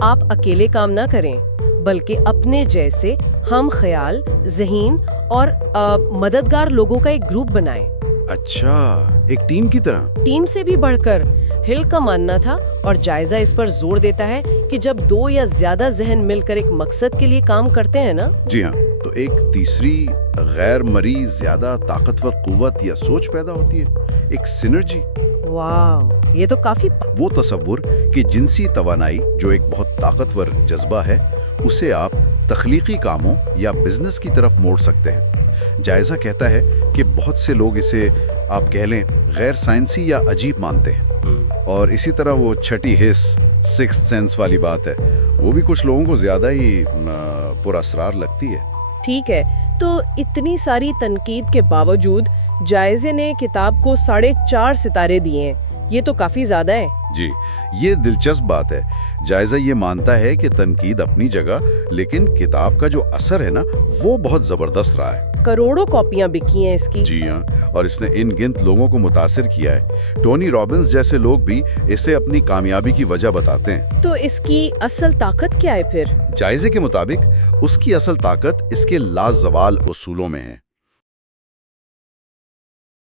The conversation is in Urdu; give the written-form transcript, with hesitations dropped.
آپ اکیلے کام نہ کریں بلکہ اپنے جیسے ہم خیال، ذہین اور مددگار لوگوں کا ایک گروپ بنائیں۔ اچھا، ایک ٹیم کی طرح؟ ٹیم سے بھی بڑھ کر ہل کا ماننا تھا، اور جائزہ اس پر زور دیتا ہے کہ جب دو یا زیادہ ذہن مل کر ایک مقصد کے لیے کام کرتے ہیں نا۔ جی ہاں، تو ایک تیسری غیر مرئی زیادہ طاقتور قوت یا سوچ پیدا ہوتی ہے، ایک سینرجی۔ واو، یہ تو کافی وہ تصور کہ جنسی توانائی جو ایک بہت طاقتور جذبہ ہے، اسے آپ تخلیقی کاموں یا بزنس کی طرف موڑ سکتے ہیں۔ جائزہ کہتا ہے کہ بہت سے لوگ اسے آپ کہہ لیں غیر سائنسی یا عجیب مانتے ہیں، اور اسی طرح وہ چھٹی حس، سکس سینس والی بات ہے، وہ بھی کچھ لوگوں کو زیادہ ہی پر اسرار لگتی ہے۔ ٹھیک ہے، تو اتنی ساری تنقید کے باوجود جائزے نے کتاب کو 4.5 ستارے دیے ہیں، یہ تو کافی زیادہ ہے۔ جی، یہ دلچسپ بات ہے۔ جائزہ یہ مانتا ہے کہ تنقید اپنی جگہ، لیکن کتاب کا جو اثر ہے نا، وہ بہت زبردست رہا ہے۔ کروڑوں کاپیاں بکی ہیں اس کی۔ جی ہاں، اور اس نے ان گنت لوگوں کو متاثر کیا ہے۔ ٹونی رابنز جیسے لوگ بھی اسے اپنی کامیابی کی وجہ بتاتے ہیں۔ تو اس کی اصل طاقت کیا ہے پھر؟ جائزے کے مطابق اس کی اصل طاقت اس کے لازوال اصولوں میں ہے۔